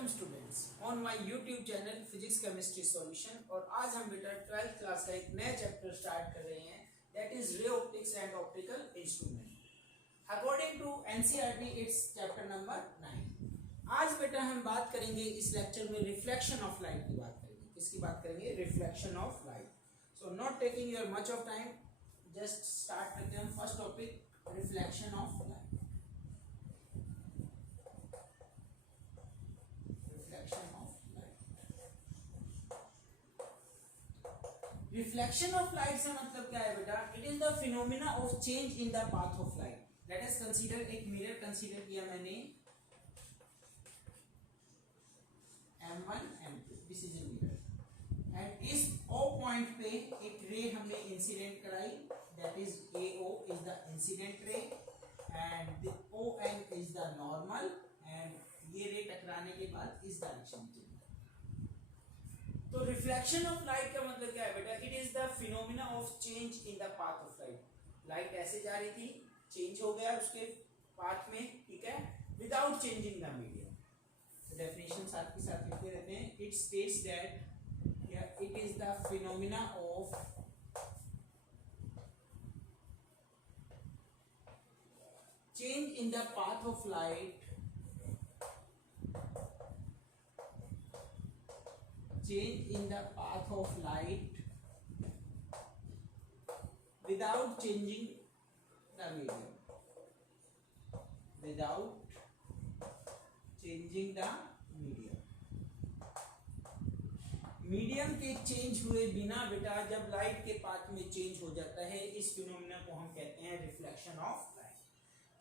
Welcome students on my YouTube channel physics chemistry solution. और आज हम बेटा 12th क्लास का एक नया चैप्टर स्टार्ट कर रहे हैं, that is ray optics and optical instrument. According to NCERT its chapter number 9। आज बेटा हम बात करेंगे इस लेक्चर में रिफ्लेक्शन ऑफ लाइट की बात करेंगे। किसकी बात करेंगे? Reflection of light. So not taking your much of time, just start करते हैं। First topic, reflection of light. Reflection of light से मतलब क्या है बेटा? It is the phenomena of change in the path of light. Late us consider, एक mirror consider किया मैंने, M1 M2, this is a mirror and इस O point पे एक रे हमने इंसिडेंट कराई, that is AO is the incident ray and ON is the normal, and ये रे टकराने के बाद इस डायरेक्शन में। तो रिफ्लेक्शन ऑफ लाइट का मतलब क्या है बेटा? It is the phenomena of change in the path of light. Light ऐसे जा रही थी, चेंज हो गया उसके पाथ में, ठीक है, विदाउट चेंजिंग द मीडियम। तो डेफिनेशन साथ के साथ लिखते रहते हैं। It states that it is the phenomena of change in the path of light, change in the path of light without changing the medium, without changing the medium। Medium के change हुए बिना बेटा जब लाइट के path में change हो जाता है, इस फिनोमिना को हम कहते हैं रिफ्लेक्शन ऑफ लाइट।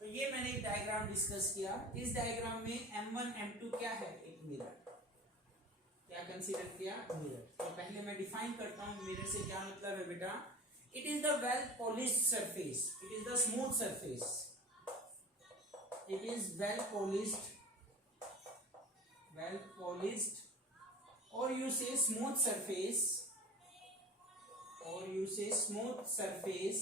तो ये मैंने एक डायग्राम डिस्कस किया। इस डायग्राम में M1 M2 क्या है? एक मिरर। क्या कंसीडर किया? मिरर। तो पहले मैं डिफाइन करता हूं मिरर से क्या मतलब है बेटा। It is the well polished surface, it is the smooth surface, it is well polished और यू से स्मूथ सरफेस, और यू से स्मूथ सरफेस।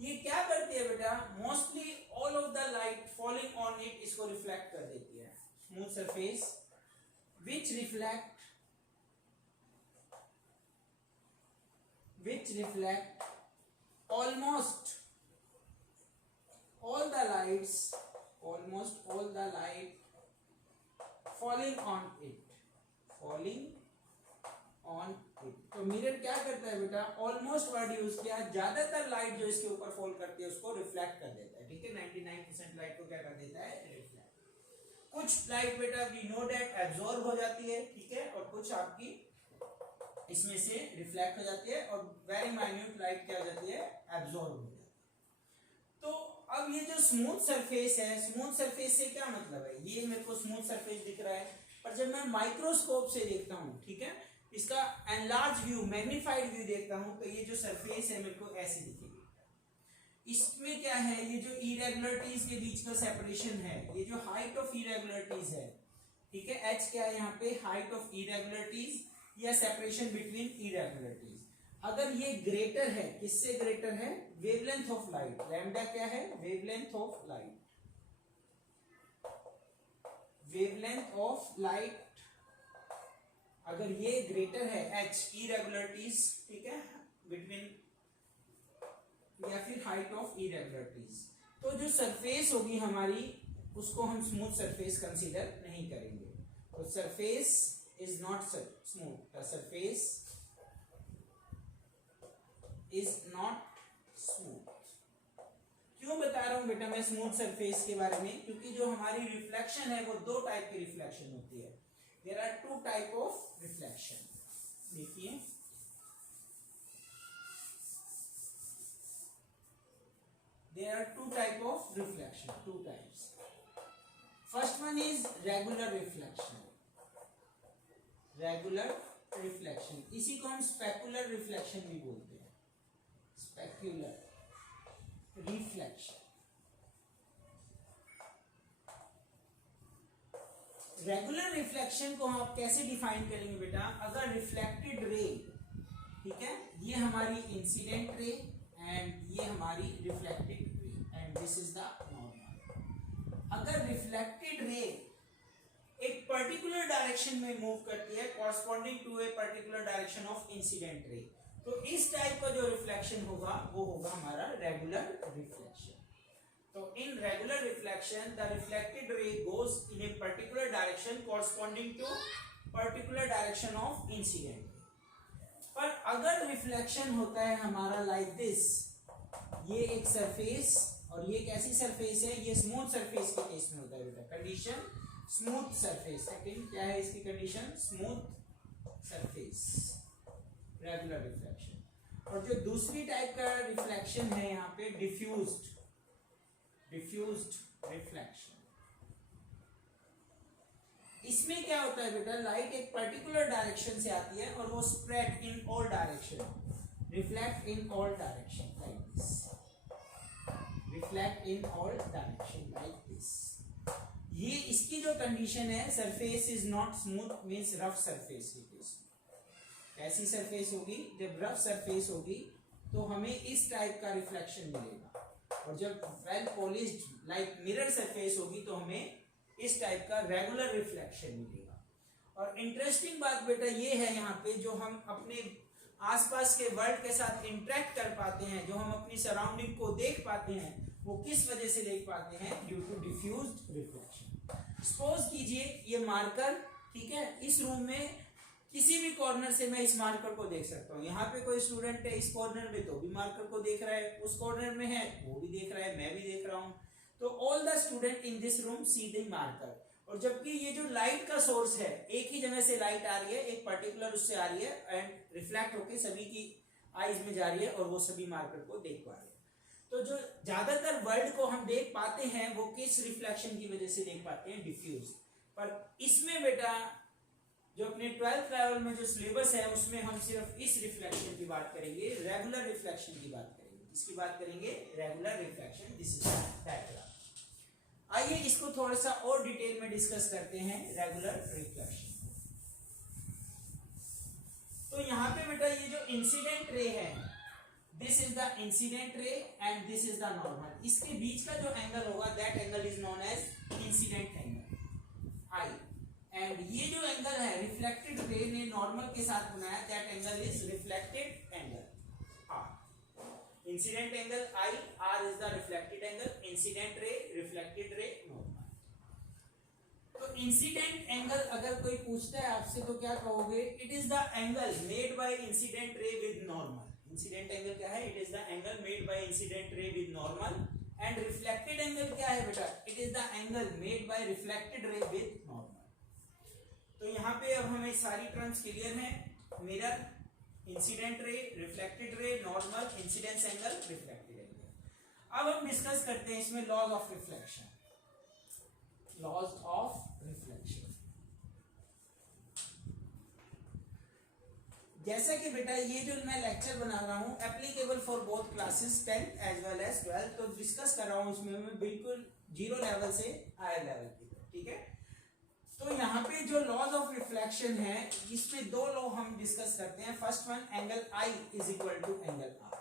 ये क्या करती है बेटा? Mostly all of the light falling on it इसको रिफ्लेक्ट कर देती है। Smooth surface which reflect almost all the light falling on it। तो मिरर क्या करता है बेटा? ऑलमोस्ट वर्ड यूज किया, ज्यादातर लाइट जो इसके ऊपर फॉल करती है उसको रिफ्लेक्ट कर देता है, ठीक है। 99% लाइट को क्या कर देता है? रिफ्लेक्ट। कुछ लाइट बेटा वी नो दैट एब्जॉर्ब हो जाती है, ठीक है, और कुछ आपकी इसमें से रिफ्लेक्ट हो जाती है, और वेरी माइन्यूट लाइट क्या हो जाती है? एब्जॉर्ब हो जाती है। तो अब ये जो स्मूथ सरफेस है, स्मूथ सरफेस से क्या मतलब है? ये मेरे को स्मूथ सरफेस दिख रहा है, पर जब मैं माइक्रोस्कोप से देखता हूं, ठीक है, इसका एनलार्ज व्यू, मैग्नीफाइड व्यू देखता हूं, तो ये जो सरफेस है मेरे को ऐसी दिखेगी। इसमें क्या है? ये जो इरेगुलरिटीज के बीच का सेपरेशन है, ये जो हाइट ऑफ इरेगुलरिटीज है, ठीक है, h क्या है यहाँ पे? हाइट ऑफ इरेगुलरिटीज या सेपरेशन बिटवीन इरेगुलरिटीज। अगर ये ग्रेटर है, किससे ग्रेटर है? Wavelength of light. लैम्डा क्या है? Wavelength of light. Wavelength of light अगर ये ग्रेटर है, h इरेगुलरिटीज, ठीक है, बिटवीन या फिर हाइट ऑफ इरेगुलरिटीज, तो जो सरफेस होगी हमारी उसको हम स्मूथ सरफेस कंसीडर नहीं करेंगे। तो surface is not smooth, the surface is not smooth. क्यों बता रहा हूं बेटा मैं स्मूथ सरफेस के बारे में? क्योंकि जो हमारी रिफ्लेक्शन है वो दो टाइप की रिफ्लेक्शन होती है। There are two type of reflection. देखिए, there are two type of reflection, two types। first one is regular reflection। इसी को हम specular reflection भी बोलते हैं। specular reflection। रेगुलर रिफ्लेक्शन को आप कैसे डिफाइन करेंगे बेटा? अगर रिफ्लेक्टेड रे, ठीक है, ये हमारी इंसिडेंट रे एंड ये हमारी reflected ray, and this is the normal. अगर रिफ्लेक्टेड रे डायरेक्शन में मूव करती है corresponding to a particular direction of incident ray. तो इस टाइप का जो रिफ्लेक्शन होगा वो होगा हमारा रेगुलर रिफ्लेक्शन। तो in regular reflection the reflected ray goes in a particular direction corresponding to particular direction of incident. पर अगर रिफ्लेक्शन होता है हमारा लाइक दिस, ये एक सरफेस और ये कैसी सरफेस है, ये स्मूथ सरफेस के केस में होता है बेटा, कंडीशन स्मूथ सरफेस। सेकंड क्या है इसकी condition, smooth surface, regular reflection. और जो दूसरी टाइप का रिफ्लेक्शन है यहाँ पे डिफ्यूज्ड रिफ्लेक्शन। इसमें क्या होता है बेटा, लाइट एक पर्टिकुलर डायरेक्शन से आती है और वो spread in all direction, reflect in all direction like this, reflect in all direction like this. ये इसकी जो कंडीशन है, surface is not smooth means rough surface के केस में। ऐसी सरफेस होगी, जब रफ सरफेस होगी तो हमें इस टाइप का रिफ्लेक्शन मिलेगा, और जब well polished like mirror surface होगी तो हमें इस टाइप का रेगुलर रिफ्लेक्शन मिलेगा। और इंटरेस्टिंग बात बेटा ये है यहाँ पे, जो हम अपने आसपास के वर्ल्ड के साथ इंटरेक्ट कर पाते हैं, जो हम अपनी सराउंडिंग को देख पाते हैं, वो किस वजह से देख पाते हैं, due to diffused reflection. Suppose कीजिए ये मार्कर, ठीक है, इस रूम में किसी भी कॉर्नर से मैं इस मार्कर को देख सकता हूँ। यहाँ पे कोई स्टूडेंट है इस कॉर्नर में तो भी मार्कर को देख रहा है, उस कॉर्नर में है वो भी देख रहा है, मैं भी देख रहा हूँ। तो all the student in this room see the marker. और जबकि ये जो लाइट का सोर्स है, एक ही जगह से लाइट आ रही है, एक पर्टिकुलर उससे आ रही है एंड रिफ्लेक्ट होके सभी की आईज में जा रही है और वो सभी मार्कर को देख पा रहे हैं। तो जो ज्यादातर वर्ल्ड को हम देख पाते हैं वो किस रिफ्लेक्शन की वजह से देख पाते हैं, डिफ्यूज। पर इसमें बेटा जो अपने 12th लेवल में जो सिलेबस है उसमें हम सिर्फ इस रिफ्लेक्शन की बात करेंगे, रेगुलर रिफ्लेक्शन की बात करेंगे। इसकी बात करेंगे regular reflection. This is diagram. आइए इसको थोड़ा सा और डिटेल में डिस्कस करते हैं, रेगुलर रिफ्लेक्शन। तो यहाँ पे बेटा ये जो इंसिडेंट रे है, this is the incident ray and this is the normal. इसके बीच का जो एंगल होगा that angle is known as incident angle I. And ये जो एंगल है रिफ्लेक्टेड रे ने नॉर्मल के साथ बनाया, that angle is reflected angle R. Incident angle I, R is the reflected angle, incident ray, reflected ray, normal. तो incident angle अगर कोई पूछता है आपसे तो क्या कहोगे, it is the angle made by incident ray with normal. Incident angle क्या है, it is the angle made by incident ray with normal. And reflected angle क्या है बेटा, it is the angle made bye reflected ray with normal. तो यहाँ पे अब हमें सारी टर्म्स क्लियर हैं, mirror, incident ray, reflected ray, normal, incidence angle, reflected angle. अब हम डिस्कस करते हैं इसमें laws of reflection, laws of reflection. जैसा कि बेटा ये जो मैं लेक्चर बना रहा हूं applicable for both classes 10th as well as 12th, तो डिस्कस कर रहा हूं इसमें मैं बिल्कुल 0 लेवल से हायर लेवल की, ठीक है। तो यहाँ पे जो लॉज ऑफ रिफ्लेक्शन है इसमें दो लॉ हम डिस्कस करते हैं। First one, angle I is equal to angle R,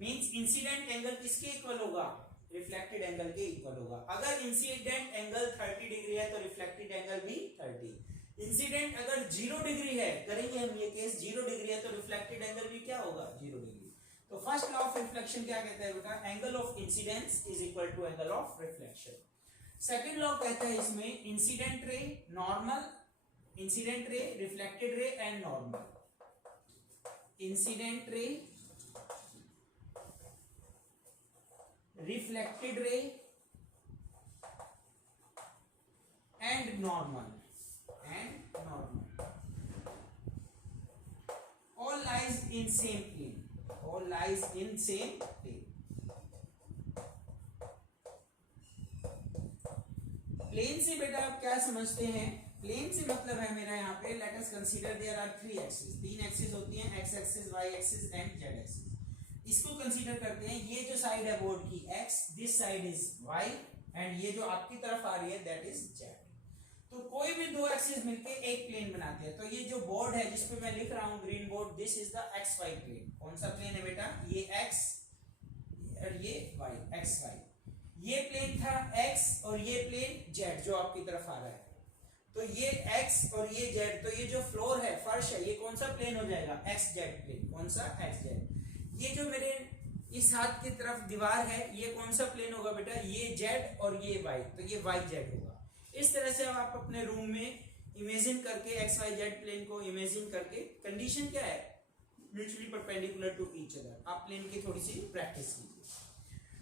means incident angle किसके इक्वल होगा, रिफ्लेक्टेड एंगल के इक्वल होगा। अगर इंसिडेंट एंगल 30 डिग्री है तो रिफ्लेक्टेड एंगल भी 30। इंसिडेंट अगर 0 डिग्री है, करेंगे हम ये केस, 0 डिग्री है तो रिफ्लेक्टेड एंगल भी क्या होगा, 0 डिग्री। तो फर्स्ट लॉ ऑफ रिफ्लेक्शन क्या कहता है बेटा, angle of incidence is equal to angle of reflection. Second law कहता है इसमें incident ray, normal, incident ray, reflected ray and normal. Incident ray, reflected ray and normal, all lies in same plane, all lies in same plane। Plane से बेटा आप क्या समझते हैं, plane से मतलब है मेरा यहाँ पे, let us consider there are 3 axis, 3 axis होती हैं, X axis, Y axis and Z axis. इसको कंसीडर करते हैं, ये जो साइड है बोर्ड की x, this side is y and ये जो आपकी तरफ आ रही है दैट इज z। तो कोई भी दो एक्सिस मिलके एक प्लेन बनाते हैं। तो ये जो बोर्ड है जिसपे मैं लिख रहा हूँ green board, this is the X Y plane. कौन सा प्लेन है बेटा, ये x और ये y, एक्स वाई। ये प्लेन था x और ये प्लेन z जो आपकी तरफ आ रहा है। तो ये x और ये z, तो ये जो फ्लोर है, फर्श है, ये कौन सा प्लेन हो जाएगा? X Z plane. कौन सा? X Z. ये जो मेरे इस हाथ की तरफ दीवार है, ये कौन सा प्लेन होगा बेटा? ये z और ये y, तो ये y z होगा। इस तरह से आप अपने रूम में इमेजिन करके एक्स वाई जेड प्लेन को इमेजिन करके, कंडीशन क्या है? Mutually perpendicular to each other. आप प्लेन की थोड़ी सी प्रैक्टिस कीजिए।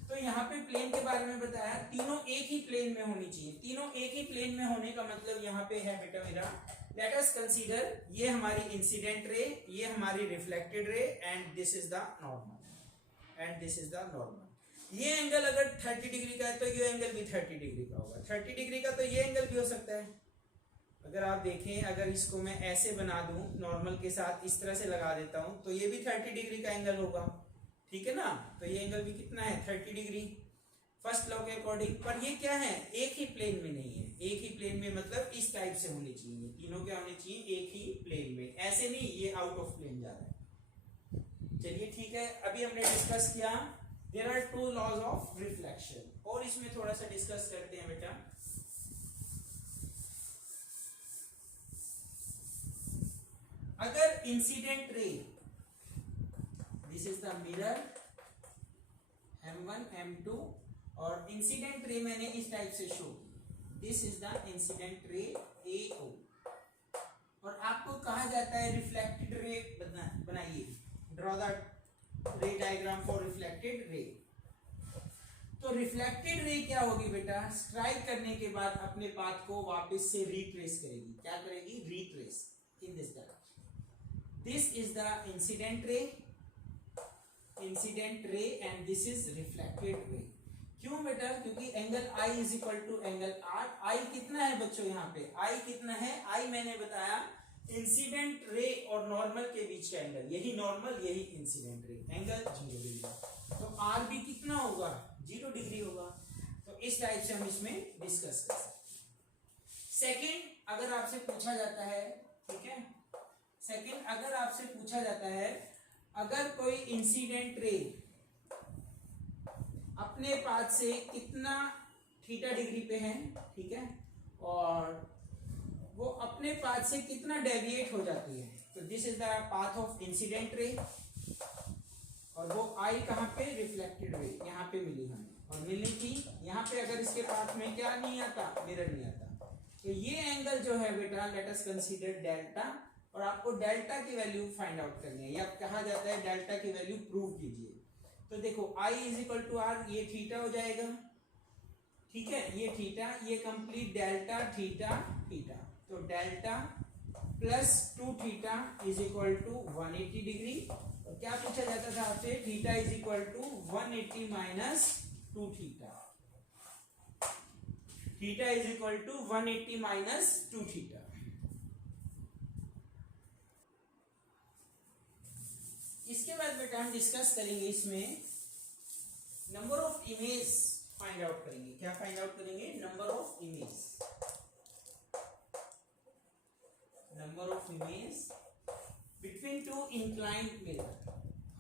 तो यहाँ पे प्लेन के बारे में बताया, तीनों एक ही प्लेन में होनी चाहिए। तीनों एक ही प्लेन में होने का मतलब यहाँ पे है बेटा मेरा, लेट अस कंसीडर, ये हमारी इंसिडेंट रे, ये हमारी reflected ray, and this is the normal, and this is the normal. ये एंगल अगर 30 डिग्री का है तो ये एंगल भी 30 डिग्री का होगा। 30 डिग्री का तो ये एंगल भी हो सकता है। अगर आप देखें, अगर इसको मैं ऐसे बना दूं, नॉर्मल के साथ इस तरह से लगा देता हूं, तो ये भी 30 डिग्री का एंगल होगा, ठीक है ना? तो ये एंगल भी कितना है? 30 डिग्री, फर्स्ट लॉ के अकॉर्डिंग। पर ये क्या है? एक ही प्लेन में नहीं है। एक ही प्लेन में मतलब इस टाइप से होने चाहिए, तीनों क्या होने चाहिए? एक ही प्लेन में, ऐसे नहीं ये आउट ऑफ प्लेन जा रहा है। चलिए ठीक है, अभी हमने डिस्कस किया there are two laws of reflection, और इसमें थोड़ा सा डिस्कस करते हैं बेटा। अगर incident ray, this is the mirror M1 M2, और इंसिडेंट रे मैंने इस टाइप से शो की, दिस इज द इंसिडेंट रे AO, और आपको कहा जाता है रिफ्लेक्टेड रे बनाइए, ड्रॉ द रे डायग्राम फॉर रिफ्लेक्टेड रे। तो रिफ्लेक्टेड रे क्या होगी बेटा? स्ट्राइक करने के बाद अपने पाथ को वापस से रिट्रेस करेगी। क्या करेगी? Retrace in this direction. This is the incident ray, and this is reflected ray. क्यों बेटा? क्योंकि angle I is equal to angle R। I कितना है बच्चों? यहाँ पे I कितना है? I मैंने बताया इंसिडेंट रे और नॉर्मल के बीच का एंगल, यही नॉर्मल, यही इंसिडेंट रे, एंगल 0 डिग्री। तो R भी कितना होगा? 0 डिग्री होगा। तो इस टाइप से हम इसमें डिस्कस कर सकते हैं। सेकेंड, अगर आपसे पूछा जाता है, ठीक है, सेकेंड अगर आपसे पूछा जाता है, अगर कोई इंसिडेंट रे अपने पाथ से कितना थीटा डिग्री पे है, ठीक है, और वो अपने पाथ से कितना डेविएट हो जाती है, तो this is the path of incident रे, और वो आई कहाँ पे? रिफ्लेक्टेड रे, यहाँ पे मिली हमें, और मिलनी थी यहाँ पे। अगर इसके पाथ में क्या नहीं आता? मिरर नहीं आता। तो ये एंगल जो है बेटा, लेट अस कंसीडर डेल्टा, और आपको डेल्टा की वैल्यू फाइंड आउट करनी है, या कहा जाता है डेल्टा की वैल्यू प्रूव कीजिए। तो देखो I is equal to R, ये थीटा हो जाएगा, ठीक है, ये थीटा, ये कंप्लीट डेल्टा थीटा थीटा, तो delta plus 2 theta is equal to 180 degree. और क्या पूछा जाता था आपसे? Theta is equal to 180 minus 2 theta, theta is equal to 180 minus 2 theta. इसके बाद बेटा हम डिस्कस करेंगे, इसमें number of image find out करेंगे। क्या फाइंड आउट करेंगे? Number of image, number of image between two inclined mirror.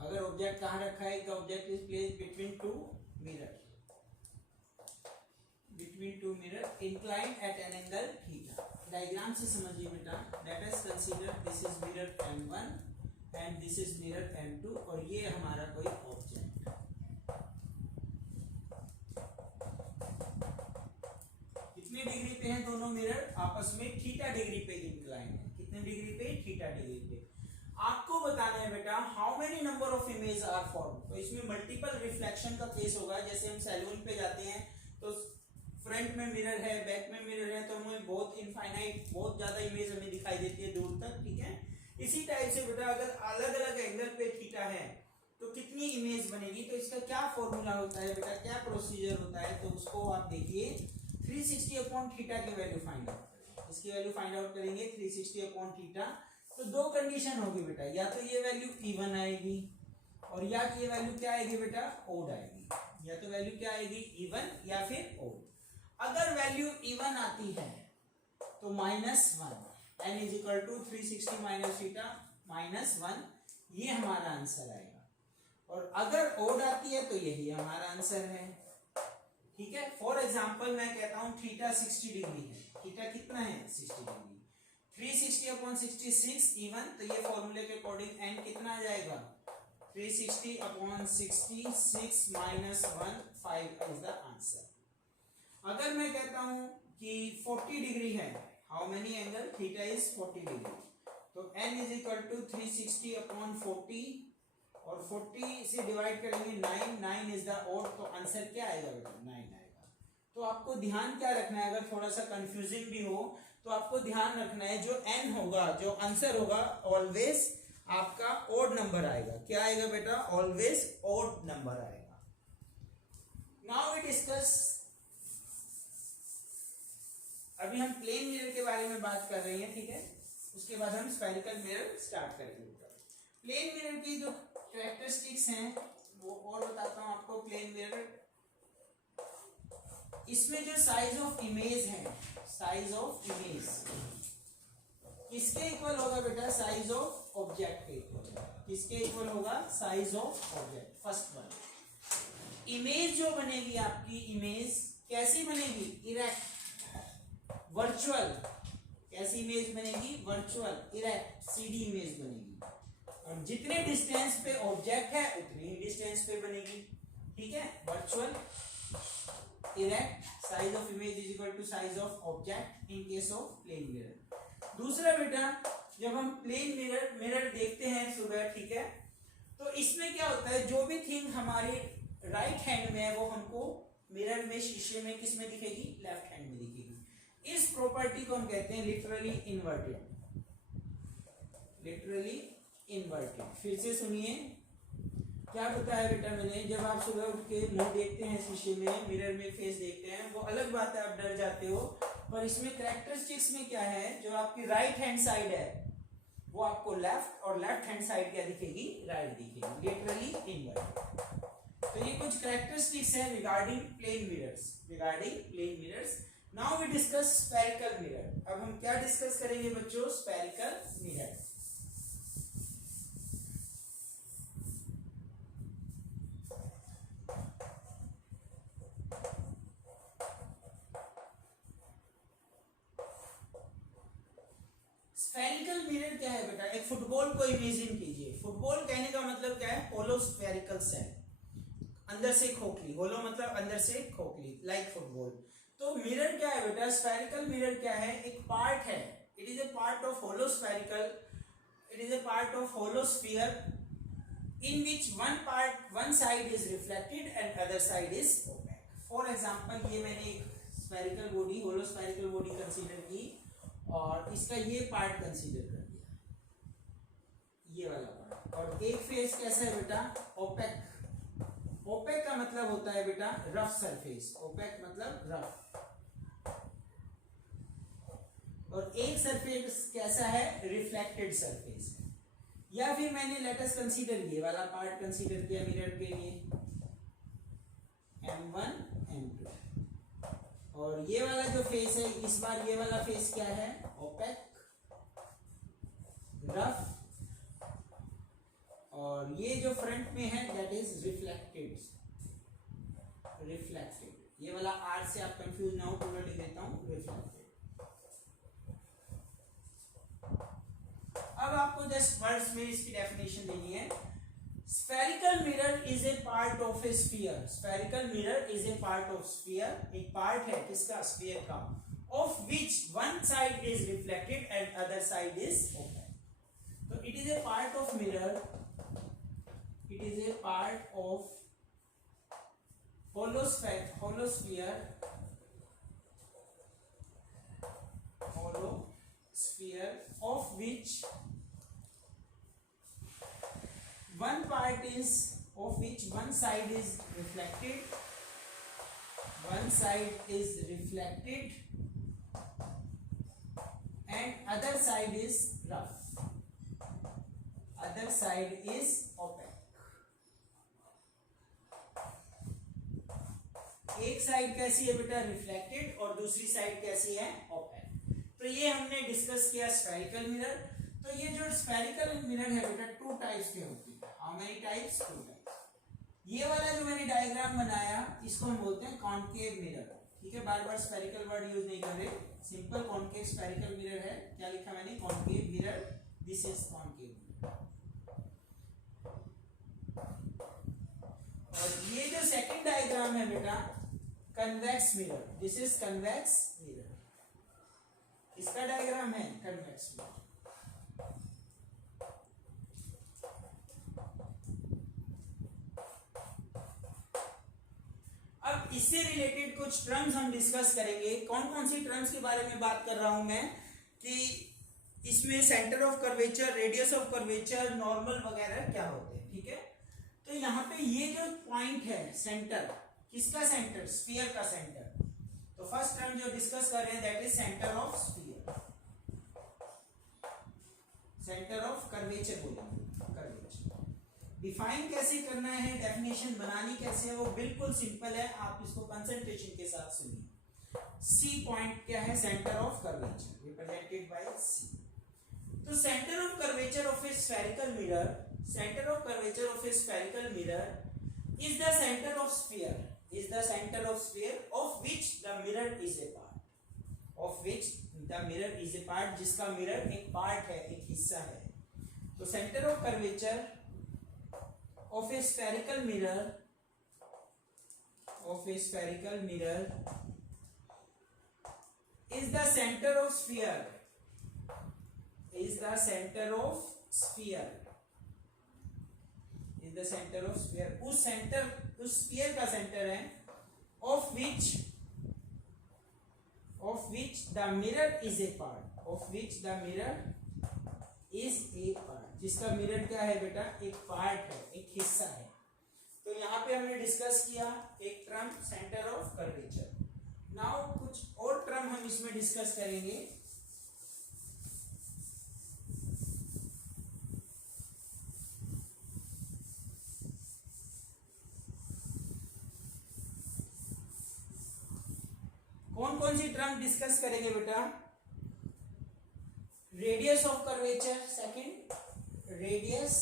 अगर ऑब्जेक्ट कहाँ रखा है? Object is placed between two mirror, between two mirror inclined at an angle theta. Diagram से समझिए बेटा, late us consider this is mirror M1 and this is mirror M2, और ये हमारा कोई ऑब्जेक्ट। कितने डिग्री पे हैं दोनों मिरर? आपस में थीटा डिग्री पे इंक्लाइन है। कितने डिग्री पे? थीटा डिग्री पे। आपको बताना है बेटा how many number of image are form. तो इसमें मल्टीपल रिफ्लेक्शन का केस होगा। जैसे हम सैलून पे जाते हैं तो फ्रंट में मिरर है, बैक में मिरर है, तो हमें बहुत इनफाइनाइट, बहुत ज्यादा इमेज हमें दिखाई देती है दूर तक, ठीक है। इसी टाइप से बेटा अगर अलग अलग एंगल पे थीटा है तो कितनी इमेज बनेगी? तो इसका क्या फॉर्मूला होता है बेटा, क्या प्रोसीजर होता है? तो उसको आप देखिए, 360 अपॉन थीटा की वैल्यू फाइंड आउट करेंगे। इसकी वैल्यू फाइंड आउट करेंगे 360 अपॉन थीटा। तो दो कंडीशन होगी बेटा, या तो ये वैल्यू इवन आएगी, और या ये वैल्यू क्या आएगी बेटा? ओड आएगी। या तो वैल्यू क्या आएगी? इवन या फिर ओड। अगर वैल्यू इवन आती है तो -1, n is equal to 360 minus theta -1, ये हमारा आंसर आएगा। और अगर ओड आती है तो यही हमारा आंसर है, ठीक है। फॉर एग्जाम्पल मैं कहता हूं थीटा 60 डिग्री है, थीटा कितना है 60 डिग्री। 360/66 इवन, तो ये फॉर्मूले के अकॉर्डिंग एन कितना आ जाएगा 360/66 माइनस 1 5 इज द आंसर। अगर मैं कहता हूं कि 40 डिग्री है, how many angle theta is 40 degree, तो n इज इक्वल टू 360/40 और 40 से डिवाइड करेंगे 9 इज द ओड, तो आंसर क्या आएगा बेटा 9 आएगा। तो आपको ध्यान क्या रखना है, अगर थोड़ा सा कंफ्यूजिंग भी हो तो आपको ध्यान रखना है जो n होगा, जो आंसर होगा ऑलवेज आपका ओड नंबर आएगा। क्या आएगा बेटा, ऑलवेज ओड नंबर आएगा। नाउ वी डिस्कस, अभी हम प्लेन मिरर के बारे में बात कर रहे हैं, ठीक है, उसके बाद हम स्फेरिकल मिरर स्टार्ट करेंगे। प्लेन मिरर की जो कैरेक्टरिस्टिक्स हैं वो और बताता हूं आपको। प्लेन मिरर, इसमें जो साइज ऑफ इमेज है, साइज ऑफ इमेज किसके इक्वल होगा बेटा, साइज ऑफ ऑब्जेक्ट के इक्वल। किसके इक्वल होगा, size of object. First one, image जो बनेगी आपकी, इमेज कैसी बनेगी, इरेक्ट, वर्चुअल। कैसी इमेज बनेगी, वर्चुअल, इरेक्ट, सीधी इमेज बनेगी। और जितने डिस्टेंस पे ऑब्जेक्ट है उतनी ही डिस्टेंस पे बनेगी, ठीक है। Virtual, erect, size of image is equal to size of object in case of plane mirror. दूसरा बेटा, जब हम प्लेन मिरर देखते हैं सुबह, ठीक है, तो इसमें क्या होता है, जो भी थिंग हमारी राइट हैंड में है वो हमको मिरर में, शीशे में किस में दिखेगी, लेफ्ट हैंड में दिखेगी। इस प्रॉपर्टी को हम कहते हैं लिटरली इन्वर्टेड। लिटरली इन्वर्टेड, फिर से सुनिए क्या बताया बेटा मैंने। जब आप सुबह उठ के मुंह देखते हैं शीशे में, मिरर में फेस देखते हैं, वो अलग बात है, आप डर जाते हो, पर इसमें कैरेक्टरिस्टिक्स में क्या है, जो आपकी राइट हैंड साइड है वो आपको लेफ्ट, और लेफ्ट हैंड साइड क्या दिखेगी, राइट दिखेगी। Literally inverted. तो ये कुछ कैरेक्टरिस्टिक्स है regarding plane mirrors, regarding plane mirrors. Now we discuss spherical mirror. अब हम क्या डिस्कस करेंगे बच्चों, स्फेरिकल मिरर। स्फेरिकल मिरर क्या है बेटा, एक फुटबॉल को इमेजिन कीजिए। फुटबॉल कहने का मतलब क्या है, होलो स्फेरिकल सेल, अंदर से खोखली, होलो मतलब अंदर से खोखली, लाइक फुटबॉल। तो मिरर क्या है बेटा, स्फेरिकल मिरर क्या है, एक पार्ट है, it is a part of hollow spherical, it is a part of hollow sphere in which one side is reflected and other side is opaque. For example, ये मैंने एक spherical body, hollow spherical body consider की और इसका ये part consider कर दिया, ये वाला पार्ट, और एक फेस कैसा है बेटा, ओपेक। ओपेक का मतलब होता है बेटा रफ सरफेस, ओपेक मतलब रफ। और एक सरफेस कैसा है, रिफ्लेक्टेड सरफेस। या फिर मैंने लेटस कंसीडर ये वाला पार्ट कंसीडर किया मिरर के लिए, M1 M2, और ये वाला जो फेस है, इस बार ये वाला फेस क्या है, ओपेक, रफ, और ये जो फ्रंट में है दैट इज रिफ्लेक्टेड, रिफ्लेक्टेड। ये वाला आर से आप कंफ्यूज ना हो, पूरा लिख देता हूं, रिफ्लेक्टेड। अब आपको जस्ट वर्ड्स में इसकी डेफिनेशन देनी है। Spherical mirror is a part of a sphere, spherical mirror is a part of sphere, एक पार्ट है किसका, स्फीयर का, of which one side is reflected and other side is open. तो it is a part of mirror, it is a part of hollow sphere of which one side is reflected, and other side is rough, other side is opaque. एक side कैसी है बेटा, reflected, और दूसरी side कैसी है, OPEC. तो ये हमने डिस्कस किया स्फेरिकल मिरर। तो ये जो स्फेरिकल मिरर है बेटा टू टाइप्स के होते हैं। How many types, two types. ये वाला जो मैंने डायग्राम बनाया इसको हम बोलते हैं कॉनकेव मिरर, ठीक है, बार बार स्फेरिकल वर्ड यूज नहीं कर रहे, सिंपल कॉनकेव स्फेरिकल मिरर है। क्या लिखा मैंने, concave mirror, this is concave mirror. और ये जो सेकंड डायग्राम है बेटा, convex mirror, this is convex mirror. इसका डायग्राम है कन्वेक्स मिरर। अब इससे रिलेटेड कुछ टर्म्स हम डिस्कस करेंगे। कौन कौन सी टर्म्स के बारे में बात कर रहा हूं मैं, कि इसमें centre of curvature, radius of curvature, normal वगैरह क्या होते हैं। ठीक है, तो यहाँ पे ये जो पॉइंट है सेंटर, किसका सेंटर, स्फीयर का सेंटर। तो फर्स्ट टर्म जो डिस्कस कर रहे हैं that is centre of sphere, centre of curvature बोलेंगे, कर्वेचर। डिफाइन कैसे करना है, डेफिनेशन बनानी कैसे है, वो बिल्कुल सिंपल है, आप इसको कंसंट्रेशन के साथ सुनिए। सी पॉइंट क्या है, centre of curvature, represented by C. तो centre of curvature of a spherical mirror, center of curvature of a spherical mirror is the center of sphere, is the center of sphere of which the mirror is a part, of which the mirror is a part, जिसका mirror एक part है, एक हिस्सा है। तो center of curvature of a spherical mirror, of a spherical mirror is the center of sphere, is the center of sphere, is the center of sphere। उस centre, उस sphere का सेंटर है, of which the mirror is a part, of which the mirror is a part, जिसका mirror क्या है बेटा, एक part है, एक हिस्सा है। तो यहाँ पे हमने डिस्कस किया एक term centre of curvature. Now कुछ और टर्म हम इसमें डिस्कस करेंगे। कौन कौन सी टर्म डिस्कस करेंगे बेटा, radius of curvature, second radius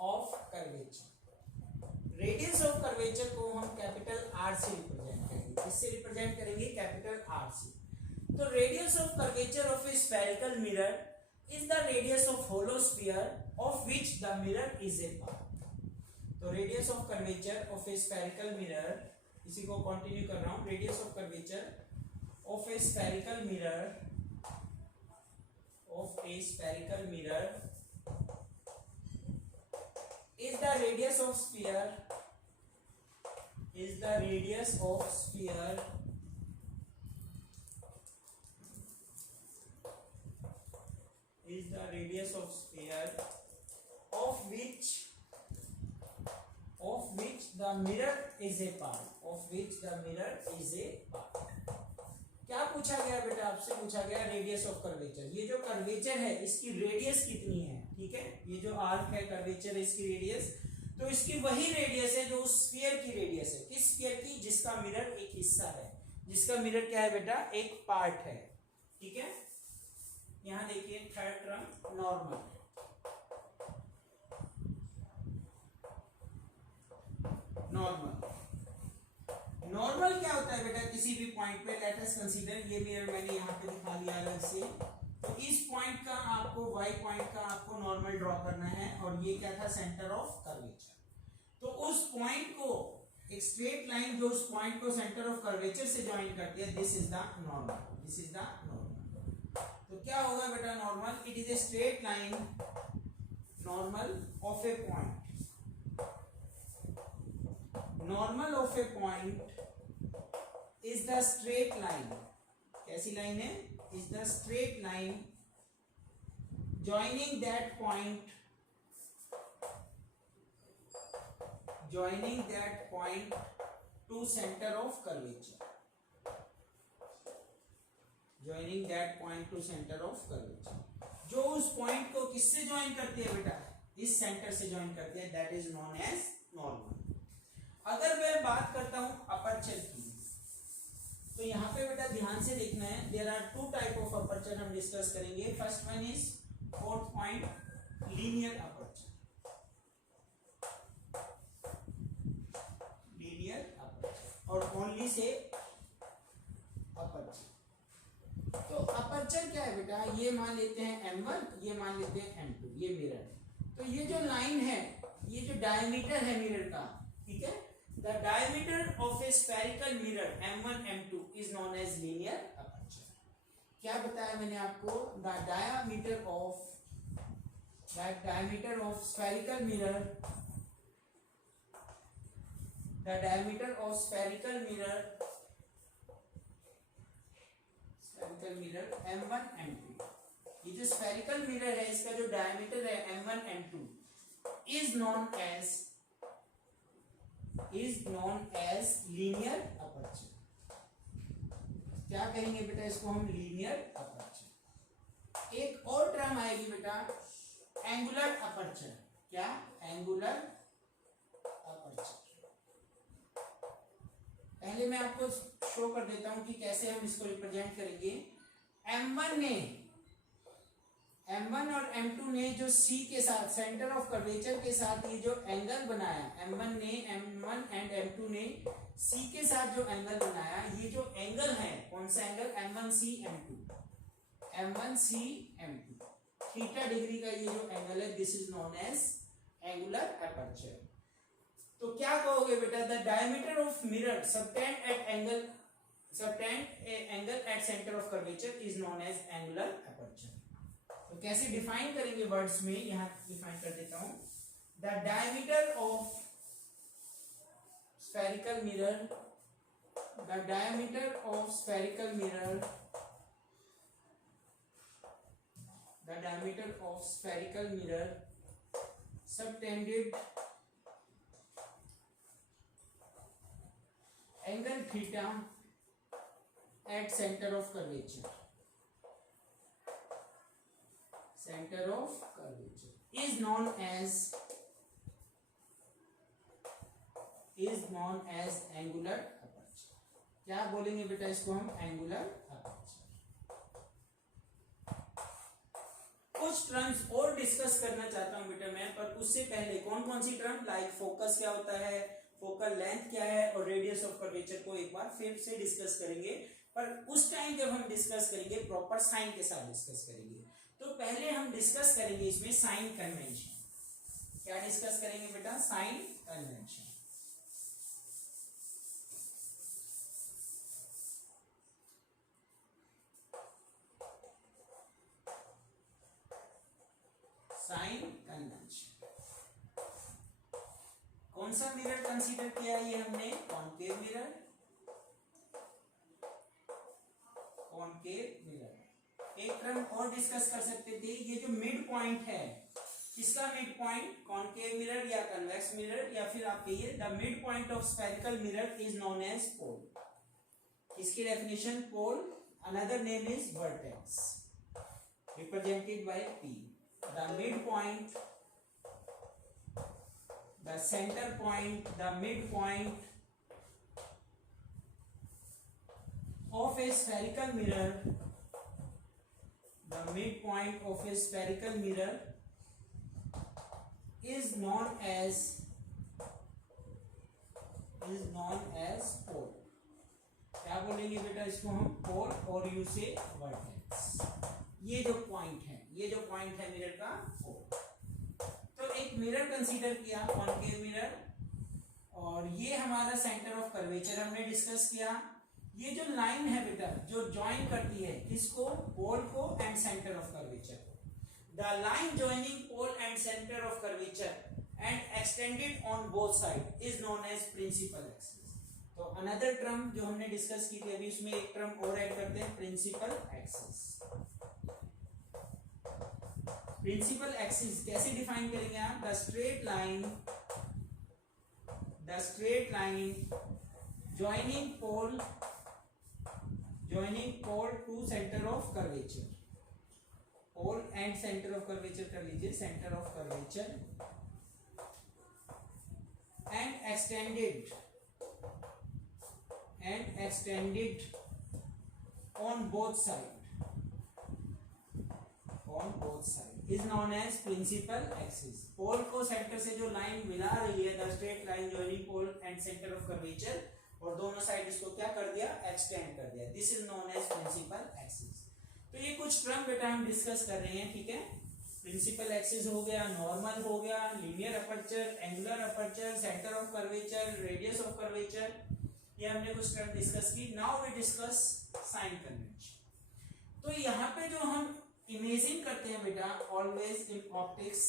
of curvature. Radius of curvature को हम कैपिटल आर से रिप्रेजेंट करेंगे, किससे रिप्रेजेंट करेंगे, कैपिटल आर से। तो radius of curvature of a spherical mirror is the radius of hollow sphere of which the mirror is a part. तो radius of curvature of a spherical mirror, इसी को continue कर रहा हूं, radius of curvature of a spherical mirror, of a spherical mirror is the radius of sphere, is the radius of sphere is the radius of sphere of which the mirror is a part, of which the mirror is a part। क्या पूछा गया बेटा, आपसे पूछा गया radius of curvature. ये जो curvature है इसकी रेडियस कितनी है, ठीक है, ये जो आर्क है कर्वेचर है इसकी रेडियस, तो इसकी वही रेडियस है जो उस स्फीयर की रेडियस है। किस स्फीयर की, जिसका मिरर एक हिस्सा है, जिसका मिरर क्या है बेटा, एक पार्ट है। ठीक है, यहां देखिए थर्ड टर्म नॉर्मल। नॉर्मल क्या होता है बेटा, किसी भी पॉइंट पे, लेट अस कंसीडर ये मिरर मैंने यहाँ पे दिखा दिया अलग से, तो इस पॉइंट का आपको, वाई पॉइंट का आपको नॉर्मल ड्रॉ करना है, और ये क्या था, सेंटर ऑफ कर्वेचर। तो उस पॉइंट को, एक स्ट्रेट लाइन जो उस पॉइंट को सेंटर ऑफ कर्वेचर से ज्वाइन करती है, this is the normal, this is the normal. तो क्या होगा बेटा normal, it is a straight line normal of A point, normal of A point is the straight line, कैसी line है, is the straight line joining that point to center of curvature, joining that point to center of curvature। जो उस point को किससे join करती है बेटा, इस सेंटर से ज्वाइन करती है, that is known as normal। अगर मैं बात करता हूं अपर्चर की, तो यहाँ पे बेटा ध्यान से देखना है, there are two type of aperture हम डिस्कस करेंगे। First one is fourth point linear aperture, linear aperture. और ओनली से अपर्चर। तो अपर्चर क्या है बेटा, ये मान लेते हैं M1, ये मान लेते हैं M2, ये मिरर। तो ये जो लाइन है, ये जो डायमीटर है मिरर का, ठीक है, the diameter of a spherical mirror M1 M2 is known as linear aperture. क्या बताया मैंने आपको, the diameter of spherical mirror, the diameter of spherical mirror M1 M2, ये जो स्फेरिकल मिरर है इसका जो डायमीटर है M1 M2 is known as linear aperture. क्या कहेंगे बेटा इसको हम, लीनियर अपर्चर। एक और टर्म आएगी बेटा, एंगुलर अपर्चर। क्या, एंगुलर अपर्चर। पहले मैं आपको शो कर देता हूं कि कैसे हम इसको रिप्रेजेंट करेंगे। M1 और M2 ने जो C के साथ सेंटर ऑफ कर्वेचर के साथ ये जो एंगल बनाया, M1 एंड M2 ने C के साथ जो एंगल बनाया, ये जो एंगल है, कौन सा angle, M1C M2 theta degree का ये जो एंगल है, this is known as angular aperture. तो क्या कहोगे बेटा, the diameter of mirror subtend angle at centre of curvature is known as angular aperture. तो कैसे डिफाइन करेंगे वर्ड्स में, यहां डिफाइन कर देता हूं। The diameter of spherical mirror, the diameter of spherical mirror, the diameter of spherical mirror subtended angle theta at center of curvature is known as angular aperture। क्या बोलेंगे बेटा इसको हम, एंगुलर अपर्चर। कुछ टर्म्स और डिस्कस करना चाहता हूं बेटा मैं, पर उससे पहले कौन कौन सी टर्म, लाइक फोकस क्या होता है, फोकल लेंथ क्या है, और रेडियस ऑफ कर्वेचर को एक बार फिर से डिस्कस करेंगे। पर उस टाइम जब हम डिस्कस करेंगे प्रॉपर साइन के साथ डिस्कस करेंगे। तो पहले हम डिस्कस करेंगे इसमें साइन कन्वेंशन। क्या डिस्कस करेंगे बेटा, साइन कन्वेंशन। साइन कन्वेंशन, कौन सा मिरर कंसीडर किया है, ये हमने कॉनकेव मिरर। एक टर्म और डिस्कस कर सकते थे, ये जो मिड पॉइंट है, किसका मिड पॉइंट, कॉनकेव मिरर या कन्वेक्स मिरर, या फिर आप कहिए the mid point of spherical mirror is known as pole. इसकी definition, pole another name is vertex represented by P। The midpoint, the center point, the midpoint of a spherical mirror, the midpoint of a spherical mirror is known as pole। क्या बोलेंगे बेटा इसको हम, पोल, और you से vertex. ये जो point है मिरर का, पोल। तो एक मिरर कंसीडर किया, कॉनकेव मिरर, और ये हमारा सेंटर ऑफ कर्वेचर हमने डिस्कस किया। ये जो लाइन है बेटा, जो ज्वाइन करती है किसको, पोल को एंड सेंटर ऑफ कर्वेचर को, the line joining pole and centre of curvature and extended on both side is known as principal axis. तो अनदर टर्म जो हमने डिस्कस की थी, अभी इसमें एक टर्म और ऐड करते हैं, प्रिंसिपल एक्सिस। प्रिंसिपल एक्सिस कैसे डिफाइन करेंगे आप, the straight line joining pole to centre of curvature, pole and centre of curvature कर लीजिए, centre of curvature and extended on both side is known as principal axis। Pole को centre से जो line मिला रही है, the straight line joining pole and centre of curvature, और दोनों साइड इसको क्या कर दिया, एक्सटेंड कर दिया। This is known as principal axis. तो ये कुछ टर्म बेटा हम डिस्कस कर रहे हैं, ठीक है। प्रिंसिपल एक्सिस हो गया, नॉर्मल हो गया, linear aperture, angular aperture, centre of curvature, radius of curvature, ये हमने कुछ टर्म डिस्कस की। Now we discuss sign convention. तो यहाँ पे जो हम इमेजिंग करते हैं बेटा, ऑलवेज इन ऑप्टिक्स,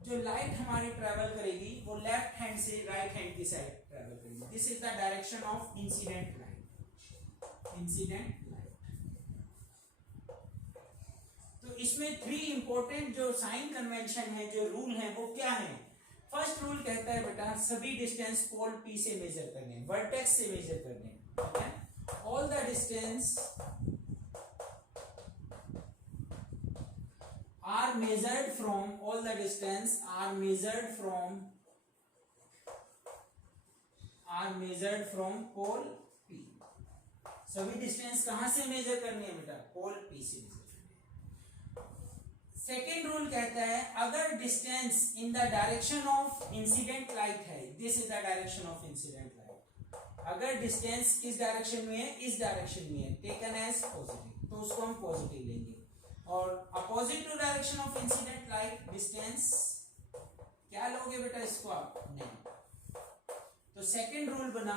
जो लाइट हमारी ट्रेवल करेगी वो लेफ्ट हैंड से राइट हैंड की साइड ट्रेवल करेगी। This is the direction of incident light, incident light. तो इसमें 3 इंपॉर्टेंट जो साइन कन्वेंशन है, जो रूल है, वो क्या है। फर्स्ट रूल कहता है बेटा सभी डिस्टेंस पोल P से मेजर करने, वर्टेक्स से मेजर करने, ठीक है। All the distance are measured from, all the distance are measured from pole P। सभी डिस्टेंस कहां से मेजर करनी है बेटा, पोल P से मेजर करनी है। सेकेंड रूल कहता है अगर distance in the direction of incident light है, this is the direction of incident light, अगर डिस्टेंस किस डायरेक्शन में है, इस डायरेक्शन में है, टेकन एज पॉजिटिव, तो उसको हम पॉजिटिव लेंगे। और opposite to direction of incident light distance क्या लोगे बेटा, इसको आप नहीं। तो सेकंड रूल बना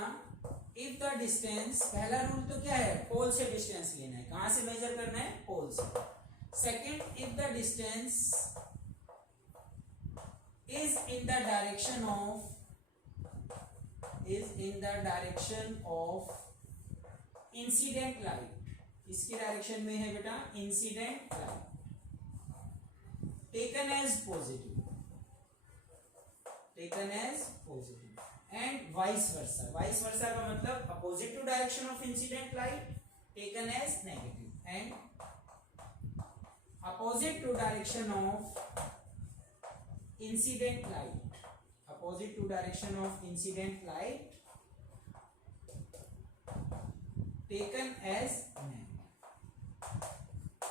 इफ द डिस्टेंस, पहला रूल तो क्या है, पोल से डिस्टेंस लेना है, कहां से मेजर करना है, पोल से। Second, if the distance is in the direction of incident light, इसकी डायरेक्शन में है बेटा incident light, taken as positive, and vice versa. Vice versa का मतलब opposite to direction of incident light taken as negative, and opposite to direction of incident light, taken as negative.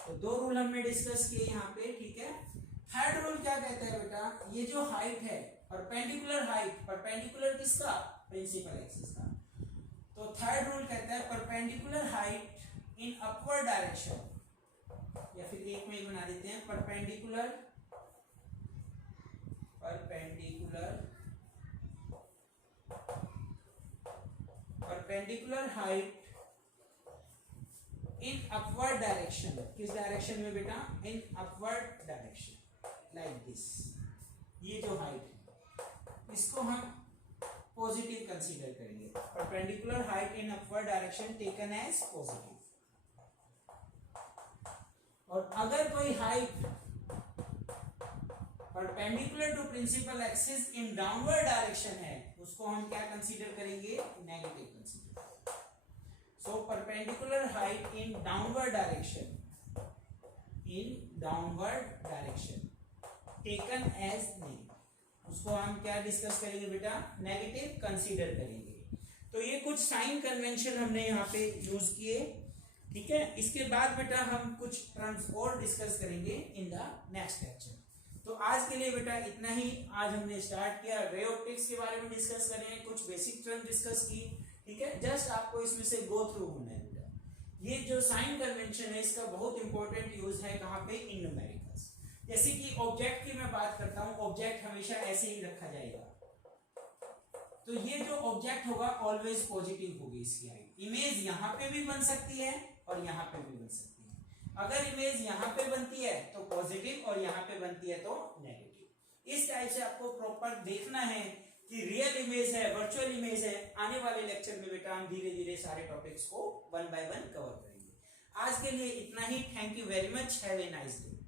तो 2 rule हमने discuss किए यहाँ पे, ठीक है। Third rule क्या कहता है बेटा, ये जो हाइट है, परपेंडिकुलर हाइट, परपेंडिकुलर किसका, प्रिंसिपल एक्सिस का। तो थर्ड रूल कहता है perpendicular height in upward direction, या फिर एक में बना देते हैं perpendicular height in upward direction, किस डायरेक्शन में बेटा, in upward direction, like this. ये जो हाइट है इसको हम पॉजिटिव कंसीडर करेंगे, perpendicular height in upward direction taken as positive. और अगर कोई height perpendicular to principal axis in downward direction है, उसको हम क्या कंसीडर करेंगे, negative consider. So perpendicular height in downward direction taken as negative, उसको हम क्या डिस्कस करेंगे बेटा, नेगेटिव कंसीडर करेंगे। तो ये कुछ साइन कन्वेंशन हमने यहाँ पे यूज किए, ठीक है। इसके बाद बेटा हम कुछ टर्म्स और डिस्कस करेंगे इन द नेक्स्ट लेक्चर। तो आज के लिए बेटा इतना ही। आज हमने स्टार्ट किया रे ऑप्टिक्स के बारे में डिस्कस कर रहे हैं, कुछ बेसिक टर्म डिस्कस की, ठीक है। जस्ट आपको इसमें से गो थ्रू होना है बेटा। ये जो साइन कन्वेंशन है इसका बहुत इंपॉर्टेंट यूज है कहाँ पे, इन न्यूमेरिकल्स। जैसे कि ऑब्जेक्ट की मैं बात करता हूँ, ऑब्जेक्ट हमेशा ऐसे ही रखा जाएगा, तो ये जो ऑब्जेक्ट होगा ऑलवेज पॉजिटिव होगी इसकी हाइट। इमेज यहाँ पे भी बन सकती है और यहाँ पे भी बन सकती है। अगर इमेज यहाँ पे बनती है तो पॉजिटिव और यहाँ पे बनती है तो नेगेटिव। इस टाइप से आपको प्रॉपर देखना है कि रियल इमेज है, वर्चुअल इमेज है। आने वाले लेक्चर में बेटा हम धीरे धीरे सारे टॉपिक्स को 1 by 1 कवर करेंगे। आज के लिए इतना ही। Thank you very much, have a nice day.